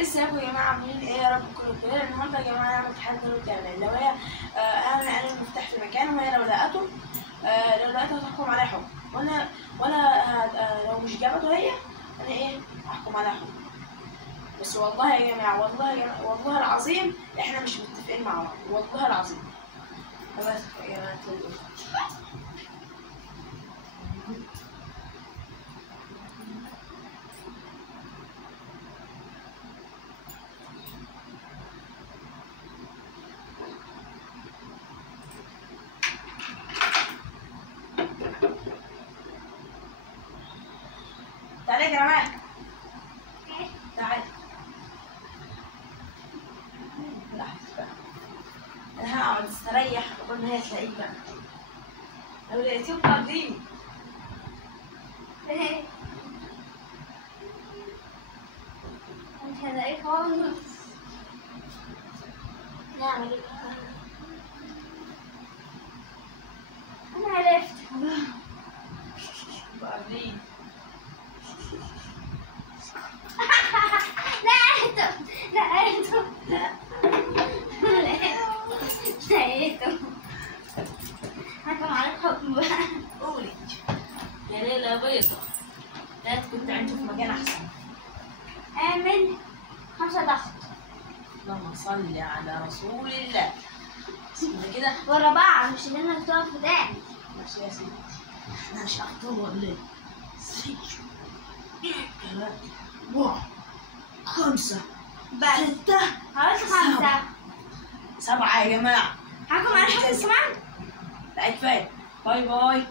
ازيكم يا جماعه؟ عاملين ايه؟ يا رب تكونوا بخير. النهارده يا جماعه هنعمل تحدي نور الجمال. لو هي انا المفتاح في مكان، وهي لو لقيته هتحكم عليها حكم، وانا لو مش جابته هي، انا ايه؟ هحكم عليها حكم. بس والله يا جماعه، والله العظيم احنا مش متفقين مع بعض، والله العظيم. بس يا جماعه تعالي يا جماعه، تعالي. انا هقعد استريح وقلنا هي تلاقيك بقى. لو لقيتيهم قاعدين مش هلاقيه خالص. نعمل ايه؟ انا عرفت. قاعدين. لقيته. حكم على الحكم بقى. قولي يا ليلى بيضة، لا كنت عندي في مكان احسن. اعمل 5 ضغط اللهم صل على رسول الله. اسمه كده ورا بعض، مش اللي انك تقف قدام. ماشي يا سيدي. احنا مش هنطول ولا ايه؟ 6 3 4 5 بس 6 خلاص 5. 7 يا جماعة. حكم على الحكم كمان. لا كفاية. باي باي.